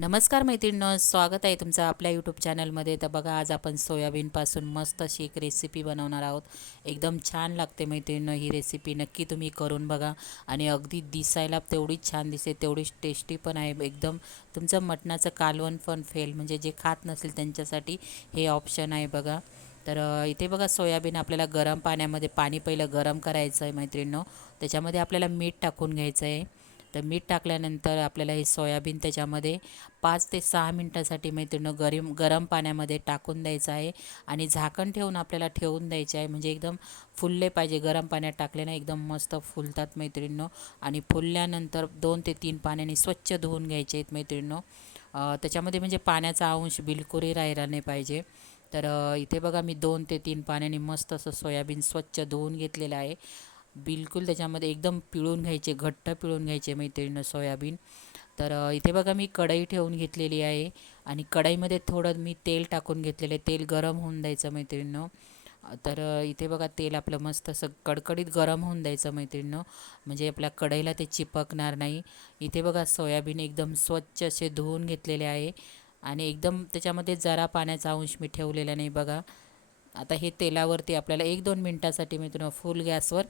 नमस्कार मैत्रिणींनो स्वागत आहे तुमचं आपल्या यूट्यूब चॅनलमध्ये तर बघा आज आपण सोयाबीनपासून मस्त अशी एक रेसिपी बनवणार आहोत. एकदम छान लागते मैत्रिणींनो ही रेसिपी नक्की तुम्ही करून बघा. आणि अगदी दिसायला तेवढीच छान दिसते तेवढीच टेस्टी पण आहे. एकदम तुमचं मटणाचं कालवण पण फेल म्हणजे जे खात नसेल त्यांच्यासाठी हे ऑप्शन आहे बघा. तर इथे बघा सोयाबीन आपल्याला गरम पाण्यामध्ये पाणी पहिलं गरम करायचं आहे मैत्रिणींनो. त्याच्यामध्ये आपल्याला मीठ टाकून घ्यायचं आहे तर मीठ टाकल्यानंतर आपल्याला हे सोयाबीन त्याच्यामध्ये पाच ते सहा मिनटासाठी मैत्रिणं गरम गरम पाण्यामध्ये टाकून द्यायचं आहे आणि झाकण ठेवून आपल्याला ठेवून द्यायचे आहे. म्हणजे एकदम फुलले पाहिजे. गरम पाण्यात टाकल्याने एकदम मस्त फुलतात मैत्रिणीनं. आणि फुलल्यानंतर दोन ते तीन पाण्याने स्वच्छ धुवून घ्यायचे आहेत मैत्रिणीनं. त्याच्यामध्ये म्हणजे पाण्याचा अंश बिलकुलही राहिला नाही पाहिजे. तर इथे बघा मी दोन ते तीन पाण्याने मस्त असं सोयाबीन स्वच्छ धुवून घेतलेलं आहे. बिलकुल त्याच्यामध्ये एकदम पिळून घ्यायचे घट्ट पिळून घ्यायचे मैत्रिणीनं सोयाबीन. तर इथे बघा मी कढई ठेवून घेतलेली आहे आणि कढईमध्ये थोडं मी तेल टाकून घेतलेलं आहे. तेल गरम होऊन द्यायचं मैत्रिणीनं. तर इथे बघा तेल आपलं मस्त असं कडकडीत गरम होऊन द्यायचं मैत्रिणीनं. म्हणजे आपल्या कढईला ते चिपकणार नाही. इथे बघा सोयाबीन एकदम स्वच्छ असे धुवून घेतलेले आहे. आणि एकदम त्याच्यामध्ये जरा पाण्याचा अंश मी ठेवलेला नाही बघा. आता हे तेलावरती आपल्याला एक दोन मिनटासाठी मित्रांनो फुल गॅसवर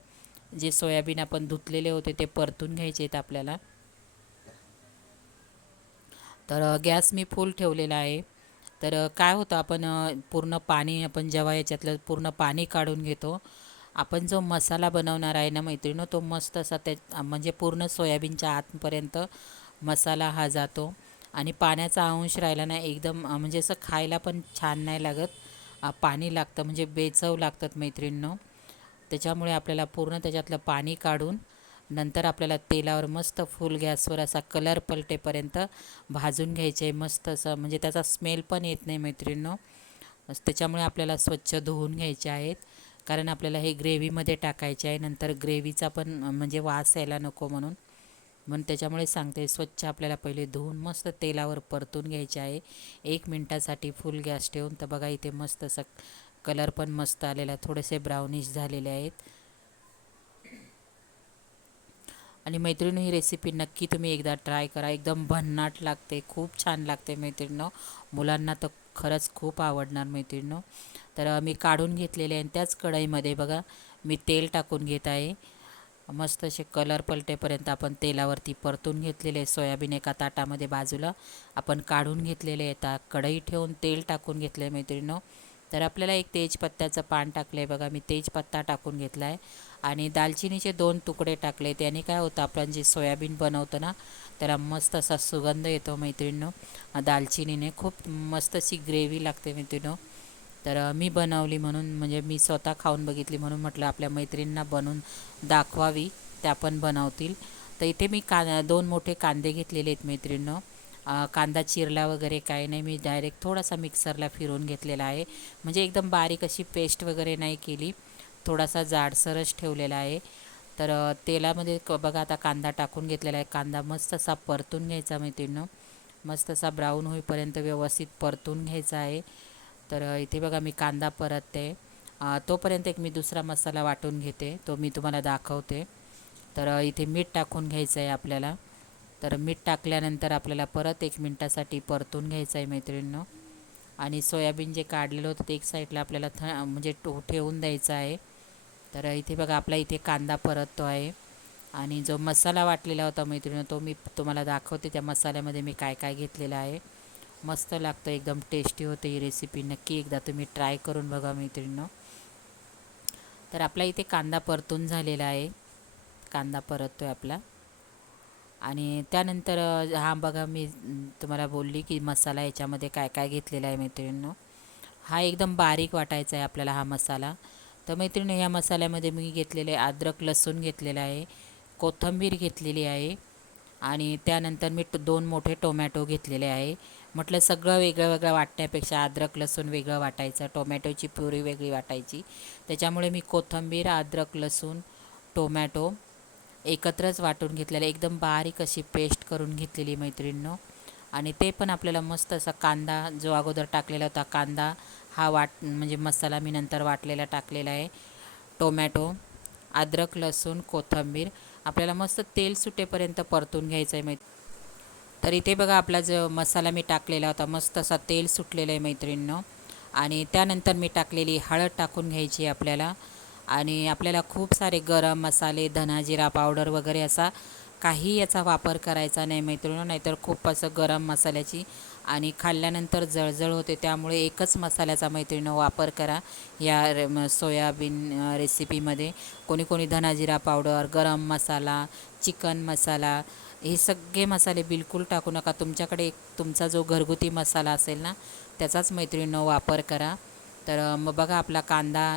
जे सोयाबीन आपण धुतलेले होते ते परतून घ्यायचे आहेत आपल्याला. तर गॅस मी फुल ठेवलेला आहे. तर काय होतं आपण पूर्ण पाणी आपण जेव्हा याच्यातलं पूर्ण पाणी काढून घेतो आपण जो मसाला बनवणार आहे ना मैत्रिणीनो तो मस्त असा त्या म्हणजे पूर्ण सोयाबीनच्या आतपर्यंत मसाला हा जातो. आणि पाण्याचा अंश राहिला नाही एकदम म्हणजे असं खायला पण छान नाही लागत. पाणी लागतं म्हणजे बेचव लागतात मैत्रिणींनो. त्याच्यामुळे आपल्याला पूर्ण त्याच्यातलं पाणी काढून नंतर आपल्याला तेलावर मस्त फुल गॅसवर असा कलर पलटेपर्यंत भाजून घ्यायचे. आहे मस्त असं म्हणजे त्याचा स्मेल पण येत नाही मैत्रिणींनो. त्याच्यामुळे आपल्याला स्वच्छ धुवून घ्यायचे आहेत. कारण आपल्याला हे ग्रेव्हीमध्ये टाकायचे आहे. नंतर ग्रेव्हीचा पण म्हणजे वास यायला नको म्हणून. म्हणून त्याच्यामुळे सांगते स्वच्छ आपल्याला पहिले धुवून मस्त तेलावर परतून घ्यायचे आहे. एक मिनटासाठी फुल गॅस ठेवून. तर बघा इथे मस्त असं कलर पण मस्त आलेला आहे. थोडेसे ब्राउनिश झालेले आहेत. आणि मैत्रिणी ही रेसिपी नक्की तुम्ही एकदा ट्राय करा. एकदम भन्नाट लागते. खूप छान लागते मैत्रिणीनं. मुलांना तर खरंच खूप आवडणार मैत्रिणीनं. तर मी काढून घेतलेले आहे आणि त्याच कढईमध्ये बघा मी तेल टाकून घेत आहे. मस्त असे कलर पलटेपर्यंत आपण तेलावरती परतून घेतलेले आहे. सोयाबीन एका ताटामध्ये बाजूला आपण काढून घेतलेले आहे ता कढई ठेवून तेल टाकून घेतलं आहे मैत्रिणीनं. तर आपल्याला एक तेजपत्त्याचं पान टाकलं आहे बघा. मी तेजपत्ता टाकून घेतला आहे आणि दालचिनीचे दोन तुकडे टाकले त्याने काय होतं आपण जे सोयाबीन बनवतो ना त्याला मस्त असा सुगंध येतो मैत्रिणीनो. दालचिनीने खूप मस्त अशी ग्रेव्ही लागते मैत्रिणीनं. तर मी बनवली म्हणून म्हणजे मी स्वतः खाऊन बघितली म्हणून म्हटलं आपल्या मैत्रिणींना बनवून दाखवावी. त्या पण बनवतील. तर इथे मी का दोन मोठे कांदे घेतलेले आहेत मैत्रिणीनं. कांदा चिरला वगैरे काही नाही. मी डायरेक्ट थोडासा मिक्सरला फिरवून घेतलेला आहे. म्हणजे एकदम बारीक अशी पेस्ट वगैरे नाही केली. थोडासा जाडसरच ठेवलेला आहे. तर तेलामध्ये क बघा आता कांदा टाकून घेतलेला आहे. कांदा मस्त असा परतून घ्यायचा मैत्रिणीनं. मस्त असा ब्राऊन होईपर्यंत व्यवस्थित परतून घ्यायचा आहे. तर इथे बघा मी कांदा परतते. तोपर्यंत एक मी दुसरा मसाला वाटून घेते. तो मी तुम्हाला दाखवते. तर इथे मीठ टाकून घ्यायचं आहे आपल्याला. तर मीठ टाकल्यानंतर आपल्याला परत एक मिनटासाठी परतून घ्यायचं आहे मैत्रिणींनो. आणि सोयाबीन जे काढलेलं होतं ते एक साईडला आपल्याला थ म्हणजे टो ठेवून द्यायचं आहे. तर इथे बघा आपला इथे कांदा परततो आहे. आणि जो मसाला वाटलेला होता मैत्रिणी तो मी तुम्हाला दाखवते. त्या मसाल्यामध्ये मी काय काय घेतलेलं आहे. मस्त लागतं एकदम टेस्टी होते ही रेसिपी नक्की एकदा तुम्ही ट्राय करून बघा मैत्रिणीनं. तर आपला इथे कांदा परतून झालेला आहे. कांदा परततो आहे आपला. आणि त्यानंतर हा बघा मी तुम्हाला बोलली की मसाला याच्यामध्ये काय काय घेतलेला आहे मैत्रिणीनं. हा एकदम बारीक वाटायचा आहे आपल्याला हा मसाला. तर मैत्रिणी ह्या मसाल्यामध्ये मी घेतलेले अद्रक लसूण घेतलेलं आहे कोथिंबीर घेतलेली आहे आणि त्यानंतर मी ट- दोन मोठे टोमॅटो घेतलेले आहे. म्हटलं सगळं वेगळं वेगळं वाटण्यापेक्षा अद्रक लसूण वेगळं वाटायचं टोमॅटोची प्युरी वेगळी वाटायची. त्याच्यामुळे मी कोथिंबीर अद्रक लसूण टोमॅटो एकत्रच वाटून घेतलेलं एकदम बारीक अशी पेस्ट करून घेतलेली मैत्रिणींनो. आणि ते पण आपल्याला मस्त असा कांदा जो अगोदर टाकलेला होता कांदा हा वाट म्हणजे मसाला मी नंतर वाटलेला टाकलेला आहे. टोमॅटो अद्रक लसूण कोथिंबीर. आपल्याला मस्त तेल सुटेपर्यंत परतून घ्यायचं आहे मै तर इथे बघा आपला जो मसाला मी टाकलेला होता मस्त असा तेल सुटलेलं आहे मैत्रिणींनो. आणि त्यानंतर मी टाकलेली हळद टाकून घ्यायची आपल्याला. आणि आपल्याला खूप सारे गरम मसाले धना जिरा पावडर वगैरे असा काही याचा वापर करायचा नाही मैत्रिणी नाहीतर खूप असं गरम मसाल्याची आणि खाल्ल्यानंतर जळजळ होते. त्यामुळे एकच मसाल्याचा मैत्रिणीनं वापर करा या रे सोयाबीन रेसिपीमध्ये. कोणी कोणी धना जिरा पावडर गरम मसाला चिकन मसाला हे सगळे मसाले बिलकुल टाकू नका. तुमच्याकडे एक तुमचा जो घरगुती मसाला असेल ना त्याचाच मैत्रिणीनं वापर करा. तर मग बघा आपला कांदा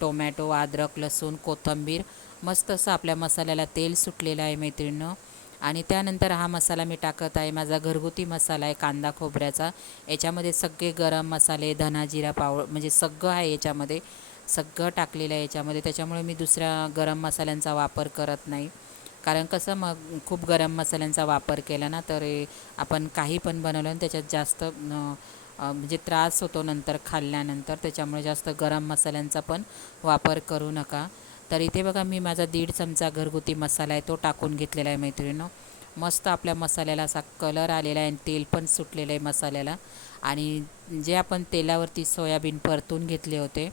टोमॅटो अद्रक लसूण कोथिंबीर मस्त असं आपल्या मसाल्याला तेल सुटलेलं आहे मैत्रिणीनं. आणि त्यानंतर हा मसाला मी टाकत आहे. माझा घरगुती मसाला आहे कांदा खोबऱ्याचा. याच्यामध्ये सगळे गरम मसाले धना जिरा पाव म्हणजे सगळं आहे याच्यामध्ये. सगळं टाकलेलं आहे याच्यामध्ये. त्याच्यामुळे मी दुसऱ्या गरम मसाल्यांचा वापर करत नाही. कारण कसं मग खूप गरम मसाल्यांचा वापर केला ना तर आपण काही पण बनवलं त्याच्यात जास्त म्हणजे त्रास होतो नंतर खाल्ल्यानंतर त्याच्यामुळे जास्त गरम मसाल्यांचा पण वापर करू नका. तर इथे बघा मी माझा दीड चमचा घरगुती मसाला आहे तो टाकून घेतलेला आहे मैत्रिणीनं. मस्त आपल्या मसाल्याला असा कलर आलेला आहे आणि तेल पण सुटलेलं आहे मसाल्याला. आणि जे आपण तेलावरती सोयाबीन परतून घेतले होते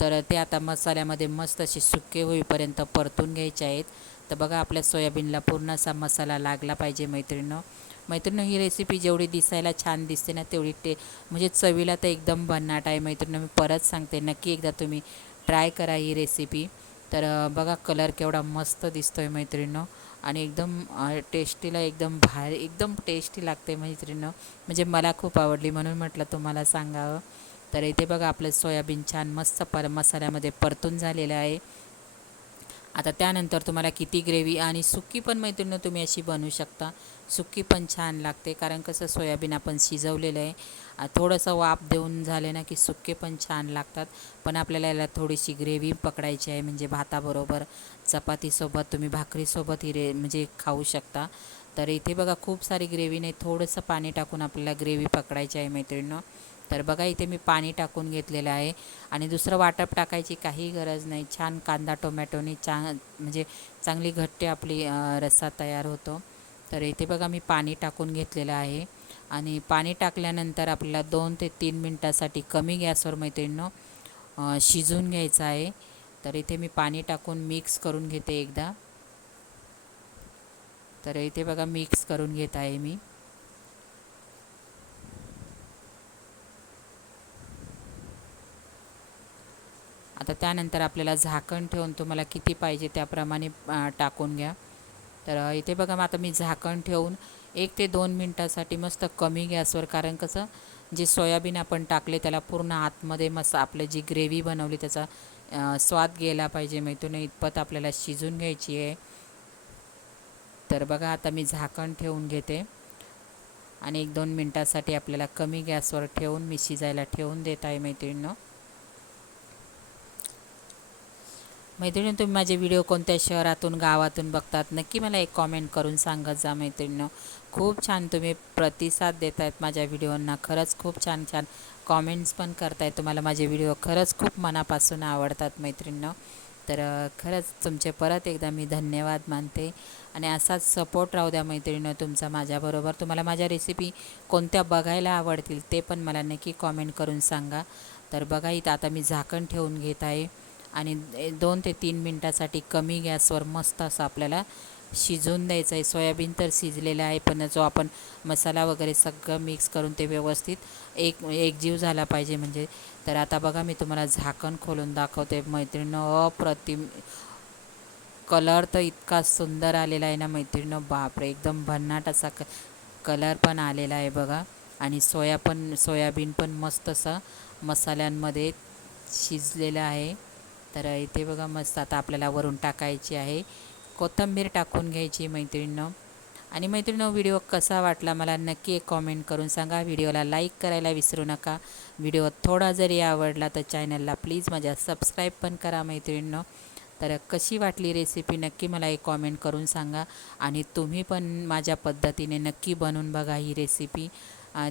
तर ते आता मसाल्यामध्ये मस्त असे सुके होईपर्यंत परतून घ्यायचे आहेत. तर बघा आपल्या सोयाबीनला पूर्ण असा मसाला लागला पाहिजे मैत्रिणीनं. मैत्रिणी ही रेसिपी जेवढी दिसायला छान दिसते ना तेवढी टे म्हणजे चवीला तर एकदम भन्नाट आहे मैत्रिणी. मी परत सांगते नक्की एकदा तुम्ही ट्राय करा ही रेसिपी तर बघा कलर केवढा मस्त दिसतो आहे मैत्रिणीनं. आणि एकदम टेस्टीला एकदम भारी एकदम टेस्टी लागते मैत्रिणीनं. म्हणजे मला खूप आवडली म्हणून म्हटलं तुम्हाला सांगावं. तर इथे बघा आपलं सोयाबीन छान मस्त पर मसाल्यामध्ये परतून झालेलं आहे. आता त्यानंतर तुम्हाला किती ग्रेव्ही आणि सुक्की पण मैत्रिणी तुम्ही अशी बनवू शकता. सुक्की पण छान लागते कारण कसं सोयाबीन आपण शिजवलेलं आहे. थोडंसं वाफ देऊन झाले ना की सुक्के पण छान लागतात. पण आपल्याला याला थोडीशी ग्रेव्ही पकडायची आहे म्हणजे भाताबरोबर. चपातीसोबत तुम्ही भाकरीसोबत ही रे म्हणजे खाऊ शकता. तर इथे बघा खूप सारी ग्रेव्ही नाही थोडंसं पाणी टाकून आपल्याला ग्रेव्ही पकडायची आहे मैत्रिणीनं. तर बघा इथे मी पाणी टाकून घेतलेलं आहे आणि दुसरं वाटप टाकायची काही गरज नाही. छान कांदा टोमॅटोनी चा म्हणजे चांगली घट्टे आपली रस्सा तयार होतो. तर इथे बघा मी पाणी टाकून घेतलेलं आहे आणि पाणी टाकल्यानंतर आपल्याला दोन ते तीन मिनटासाठी कमी गॅसवर मैत्रिणीनं शिजून घ्यायचं आहे. तर इथे मी पाणी टाकून मिक्स करून घेते एकदा. तर इथे बघा मिक्स करून घेत आहे मी. आता त्यानंतर आपल्याला झाकण ठेवून तुम्हाला किती पाहिजे त्याप्रमाणे टाकून घ्या. तर इथे बघा मग आता मी झाकण ठेवून एक ते दोन मिनटासाठी मस्त कमी गॅसवर कारण कसं जे सोयाबीन आपण टाकले त्याला पूर्ण आतमध्ये मस्त आपलं जी ग्रेव्ही बनवली त्याचा स्वाद गेला पाहिजे मैत्रीण इतपत आपल्याला शिजून घ्यायची आहे. तर बघा आता मी झाकण ठेवून घेते. आणि एक दोन मिनटासाठी आपल्याला कमी गॅसवर ठेवून मी शिजायला ठेवून देत आहे मैत्रिणीनं. मैत्रिणी तुम्ही माझे व्हिडिओ कोणत्या शहरातून गावातून बघतात नक्की मला एक कॉमेंट करून सांगत जा मैत्रिणीनं. खूप छान तुम्ही प्रतिसाद देत आहेत माझ्या व्हिडिओंना. खरंच खूप छान छान कॉमेंट्स पण करताय तुम्हाला. माझे व्हिडिओ खरंच खूप मनापासून आवडतात मैत्रिणीनं. तर खरंच तुमचे परत एकदा मी धन्यवाद मानते. आणि असाच सपोर्ट राहू द्या मैत्रिणीनं तुमचा माझ्याबरोबर. तुम्हाला माझ्या रेसिपी कोणत्या बघायला आवडतील ते पण मला नक्की कॉमेंट करून सांगा. तर बघा इथं आता मी झाकण ठेवून घेत आहे. आणि दोन ते तीन मिनटासाठी कमी गॅसवर मस्त असं आपल्याला शिजवून द्यायचं आहे. सोयाबीन तर शिजलेलं आहे पण जो आपण मसाला वगैरे सगळं मिक्स करून ते व्यवस्थित एक एकजीव झाला पाहिजे म्हणजे. तर आता बघा मी तुम्हाला झाकण खोलून दाखवते. मैत्रिणीनं अप्रतिम कलर तर इतका सुंदर आलेला आहे ना मैत्रिणीनं बापरे एकदम भन्नाट असा क कलर पण आलेला आहे बघा. आणि सोया पण सोयाबीन पण मस्त असं मसाल्यांमध्ये शिजलेलं आहे. तर इथे बघा मस्त आता आपल्याला वरून टाकायची आहे. कोथिंबीर टाकून घ्यायची मैत्रिणीनं. आणि मैत्रिणीनं व्हिडिओ कसा वाटला मला नक्की एक कॉमेंट करून सांगा. व्हिडिओला लाईक करायला विसरू नका. व्हिडिओ थोडा जरी आवडला तर चॅनलला प्लीज माझ्या सबस्क्राईब पण करा मैत्रिणीनं. तर कशी वाटली रेसिपी नक्की मला एक कॉमेंट करून सांगा. आणि तुम्ही पण माझ्या पद्धतीने नक्की बनवून बघा ही रेसिपी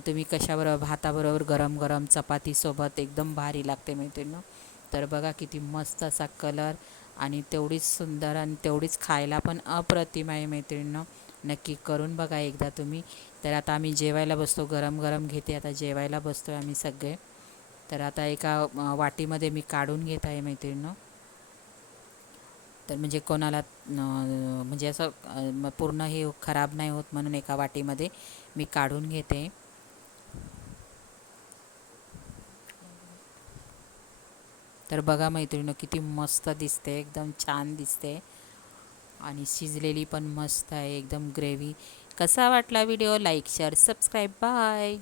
तुम्ही कशाबरोबर भाताबरोबर गरम गरम चपातीसोबत एकदम भारी लागते मैत्रिणीनं. तर बघा किती मस्त असा कलर आणि तेवढीच सुंदर आणि तेवढीच खायला पण अप्रतिम आहे मैत्रिणीनं. नक्की करून बघा एकदा तुम्ही. तर आता आम्ही जेवायला बसतो गरम गरम घेते. आता जेवायला बसतो आहे आम्ही सगळे. तर आता एका वाटीमध्ये मी काढून घेत आहे मैत्रिणीनं. तर म्हणजे कोणाला म्हणजे असं पूर्ण हे खराब नाही होत म्हणून एका वाटीमध्ये मी काढून घेते. तर बघा मैत्रिणी किती मस्त दिसते एकदम छान दिसते. आणि शिजलेली पण मस्त आहे एकदम ग्रेव्ही कसा वाटला video like share subscribe bye